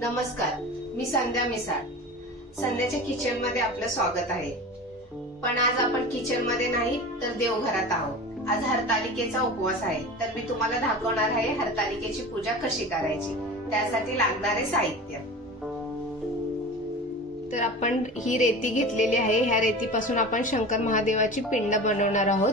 नमस्कार, मी संध्या मिसाळ. संध्याच्या किचन मध्ये आपलं स्वागत आहे. पण आज आपण किचन मध्ये नाही तर देवघरात आहोत. आज हरतालिकेचा उपवास आहे, तर मी तुम्हाला दाखवणार आहे हरतालिकेची पूजा कशी करायची, त्यासाठी लागणारे साहित्य. तर आपण ही रेती घेतलेली आहे. ह्या रेतीपासून आपण शंकर महादेवाची पिंड बनवणार आहोत.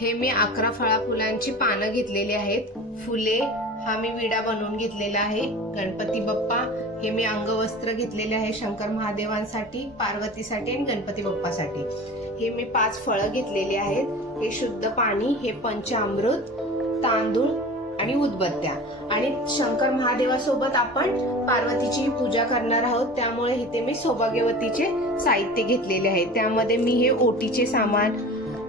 हे मी 11 फळा फुलांची पानं घेतलेली आहेत. फुले हा मी विडा बनवून घेतलेला आहे. गणपती बाप्पा हे मी अंगवस्त्र घेतलेले आहे शंकर महादेवांसाठी, पार्वतीसाठी आणि गणपती बाप्पासाठी. हे मी 5 फळं घेतलेली आहेत. हे शुद्ध पाणी, हे पंचामृत, तांदूळ आणि उदबत्त्या. आणि शंकर महादेवासोबत आपण पार्वतीची पूजा करणार आहोत, त्यामुळे इथे मी सौभाग्यवतीचे साहित्य घेतलेले आहे. त्यामध्ये मी हे ओटीचे सामान,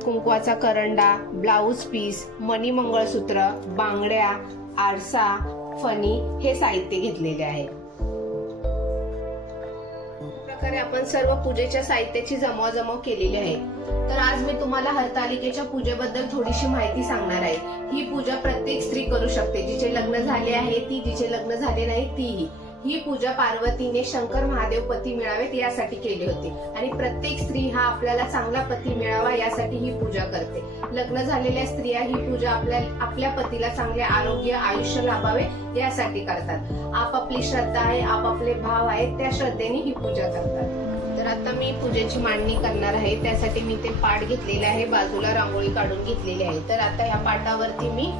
कुंकवाचा करंडा, ब्लाऊज पीस, मणी मंगळसूत्र, बांगड्या, आरसा, फणी हे साहित्य घेतलेले आहे. प्रकारे आपण सर्व पूजेच्या साहित्याची जमवाजमव केलेली आहे. तर आज मी तुम्हाला हरतालिकेच्या पूजेबद्दल थोडीशी माहिती सांगणार आहे. ही पूजा प्रत्येक स्त्री करू शकते. जिचे लग्न झाले आहे ती, जिचे लग्न झाले नाही तीही. ही पूजा पार्वतीने शंकर महादेव पती मिळावेत यासाठी केली होती. आणि प्रत्येक स्त्री हा आपल्याला चांगला पती मिळावा यासाठी ही पूजा करते. लग्न झालेल्या स्त्रिया ही पूजा आपल्या पतीला चांगले आरोग्य, आयुष्य लाभावे यासाठी करतात. आपापली श्रद्धा आहे, आपापले भाव आहेत, त्या श्रद्धेने ही पूजा करतात. तर आता मी पूजेची मांडणी करणार आहे. त्यासाठी मी ते पाट घेतलेले आहे, बाजूला रांगोळी काढून घेतलेली आहे. तर आता ह्या पाटावरती मी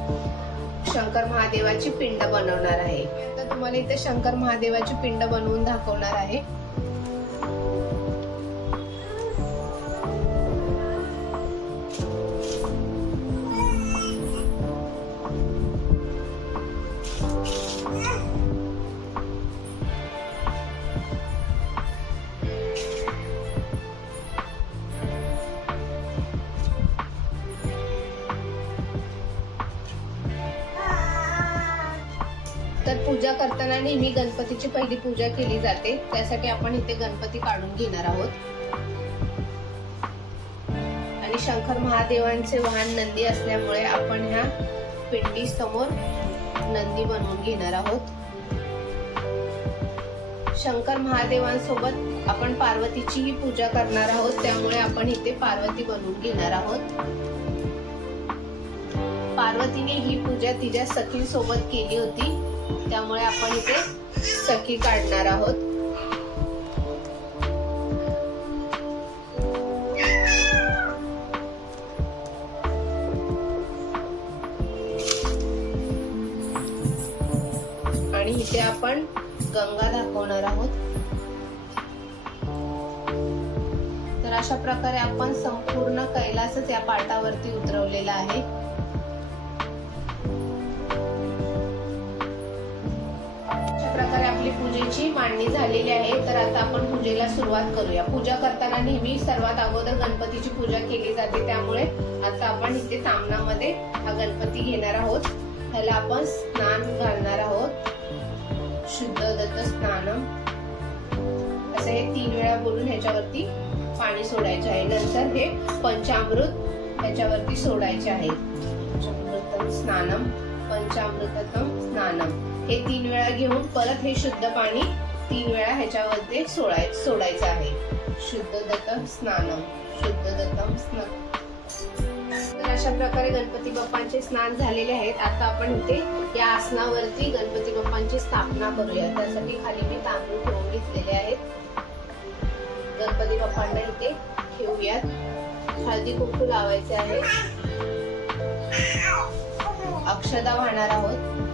शंकर महादेवाची पिंड बनवणार आहे. आता तुम्हाला इथे शंकर महादेवाची पिंड बनवून दाखवणार आहे. तर पूजा करताना नेहमी गणपतीची पहिली पूजा केली जाते. त्यासाठी आपण इथे गणपती काढून घेणार आहोत. आणि शंकर महादेवांचे वाहन नंदी असल्यामुळे आपण ह्या पिंडी समोर नंदी बनवून घेणार आहोत. शंकर महादेवांसोबत आपण पार्वतीचीही पूजा करणार आहोत, त्यामुळे आपण इथे पार्वती बनवून घेणार आहोत. पार्वतीने ही पूजा तिच्या सखींसोबत केली होती, त्यामुळे आपण इथे सखी काढणार आहोत. आणि इथे आपण गंगा दाखवणार आहोत. तर अशा प्रकारे आपण संपूर्ण कैलासच या पाटावरती उतरवलेला आहे. प्रकारे आपली पूजेची मांडणी झालेली आहे. तर आता आपण पूजेला सुरुवात करूया. पूजा करताना नेहमी सर्वात अगोदर गणपतीची पूजा केली जाते, त्यामुळे आता आपण इथे सामनामध्ये हा गणपती घेणार आहोत. ह्याला आपण स्नान घालणार आहोत. शुद्ध दत्त स्नानम असं हे 3 वेळा बोलून ह्याच्यावरती पाणी सोडायचे आहे. नंतर हे पंचामृत ह्याच्यावरती सोडायचे आहे. पंचामृतम स्नानम, पंचामृतम स्नानम हे 3 वेळा घेऊन परत हे शुद्ध पाणी 3 वेळा ह्याच्यामध्ये सोडायचं आहे. शुद्ध दत्तम स्नानम, शुद्ध दत्तम स्नान. तर अशा प्रकारे गणपती बाप्पांचे स्नान झालेले आहेत. आता आपण इथे या आसनावरती गणपती बाप्पांची स्थापना करूया. त्यासाठी खाली मी तांदूळ ठेवून घेतलेले आहेत. गणपती बाप्पांना इथे ठेवूयात. हळदी कुंकू लावायचे आहे. अक्षदा वाहणार आहोत.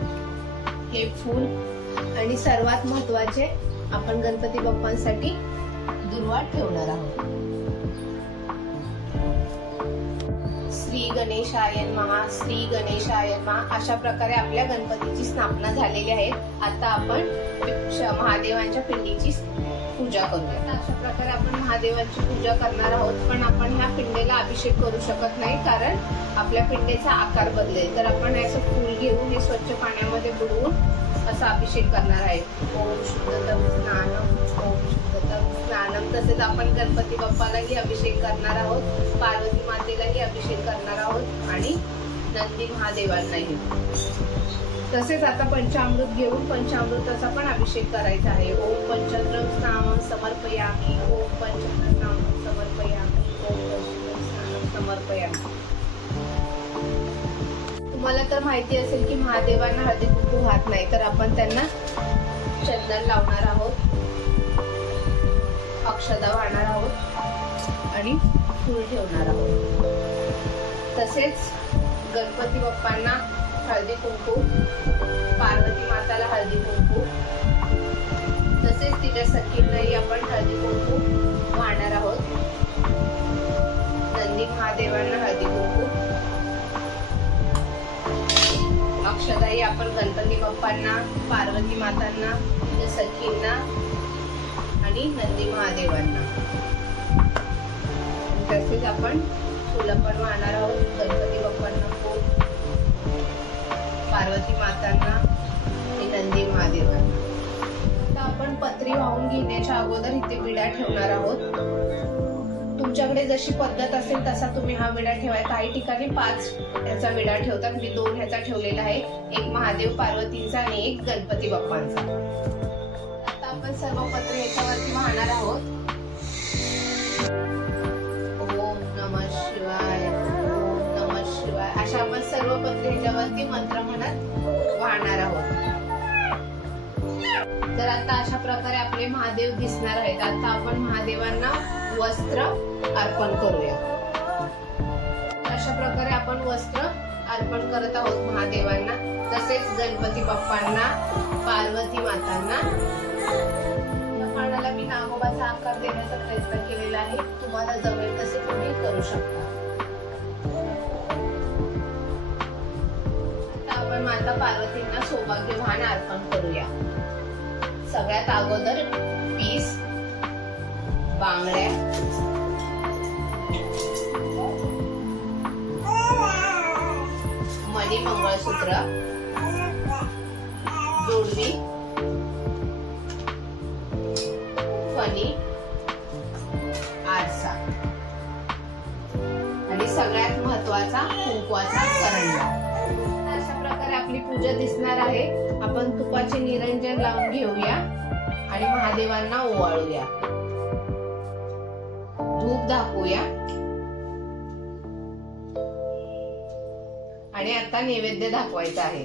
हे फूल आणि सर्वात महत्वाचे आपण गणपती बाप्पांसाठी दुर्वा ठेवणार आहोत. श्री गणेशाय नमः, श्री गणेशाय नमः. अशा प्रकारे आपल्या गणपतीची स्थापना झालेली आहे. आता आपण महादेवांच्या पिंडीची पूजा करूया. अशा प्रकारे आपण महादेवांची पूजा करणार आहोत. पण आपण ह्या पिंडेला अभिषेक करू शकत नाही, कारण आपल्या पिंडेचा आकार बदलेल. तर आपण याचं फूल घेऊन हे स्वच्छ पाण्यामध्ये बुडवून असा अभिषेक करणार आहे. ओम शुद्धतम स्नानम, ओम शुद्धतम स्नानम. तसेच आपण गणपती बाप्पालाही अभिषेक करणार आहोत, पार्वती मातेलाही अभिषेक करणार आहोत आणि नंदी महादेवांनाही. तसेच आता पंचामृत घेऊन पंचामृताचा पण अभिषेक करायचा आहे. ओम पंचामृत नाम समर्पयामी, ओम पंचामृत नाम समर्पयामी, ओम पंचामृत नाम समर्पयामी. तुम्हाला तर माहिती असेल की महादेवांना हळदी कुंकू वाहत नाही, तर आपण त्यांना चंदन लावणार आहोत, अक्षदा वाहणार आहोत आणि फूल ठेवणार आहोत. तसेच गणपती बाप्पांना हळदी कुंकू, पार्वती माताला हळदी कुंकू, तसेच तिच्या सखींनाही आपण हळदी कुंकू वाहणार आहोत. नंदी महादेवांना हळदी कुंकू, अक्षदाही आपण गणपती बाप्पांना, पार्वती मातांना, तिच्या सखींना आणि नंदी महादेवांना. तसेच आपण फुलं पण वाहणार आहोत. गणपती बाप्पांना फूल, पार्वती मातांना आणि नंदी महादेवांना. आता आपण पत्री वाहून घेण्याच्या अगोदर इथे विडा ठेवणार आहोत. तुमच्याकडे जशी पद्धत असेल तसा तुम्ही हा विडा ठेवाय. काही ठिकाणी 5 ह्याचा विडा ठेवतात, मी 2 ह्याचा ठेवलेला आहे. एक महादेव पार्वतींचा आणि एक गणपती बाप्पांचा. आता आपण सर्व पत्रे याच्यावरती वाहणार आहोत. ओम नमः शिवाय, ओम नमः शिवाय, अशा आपण सर्व पत्रे ह्याच्यावरती मंत्र म्हणत वाहणार आहोत. तर आता अशा प्रकारे आपले महादेव दिसणार आहेत. आता आपण महादेवांना वस्त्र अर्पण करूया. अशा प्रकारे आपण वस्त्र अर्पण करत आहोत महादेवांना. तसेच गणपती बाप्पांना, पार्वती मातांना. या पानाला मी नागोबाचा आकार देण्याचा प्रयत्न केलेला आहे. तुम्हाला जमेल तसे तुम्ही करू शकता. आता आपण माता पार्वतींना सौभाग्यवान अर्पण करूया. सगळ्यात अगोदर पीस, बांगड्या, मणी, मंगळसूत्र, जोडवी, फणी, आरसा आणि सगळ्यात महत्वाचा कुंकवाचा करंडा. अशा प्रकारे आपली पूजा दिसणार आहे. आपण तुपाचे निरंजन लावून घेऊया आणि महादेवांना ओवाळूया. धूप दाखवूया आणि आता नैवेद्य दाखवायचा आहे.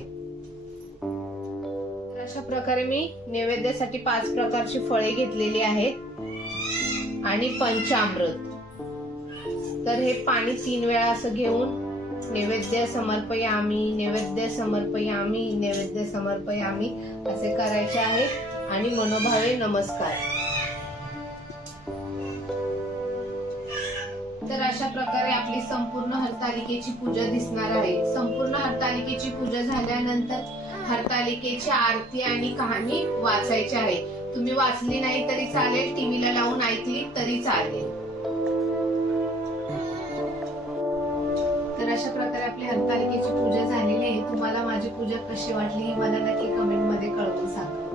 तर अशा प्रकारे मी नैवेद्यासाठी 5 प्रकारची फळे घेतलेली आहेत आणि पंचामृत. तर हे पाणी 3 वेळा असं घेऊन नैवेद्य समर्पयामी, नैवेद्य समर्पयामी, नैवेद्य समर्पयामी असे करायचे आहे आणि मनोभावे नमस्कार. तर अशा प्रकारे आपली संपूर्ण हरतालिकेची पूजा दिसणार आहे. संपूर्ण हरतालिकेची पूजा झाल्यानंतर हरतालिकेची आरती आणि कहाणी वाचायची आहे. तुम्ही वाचली नाही तरी चालेल, टीव्हीला लावून ऐकली तरी चालेल. तर अशा प्रकारे आपली हरतालिकेची पूजा झालेली आहे. तुम्हाला माझी पूजा कशी वाटली हे मला नक्की कमेंट मध्ये कळवून सांगा.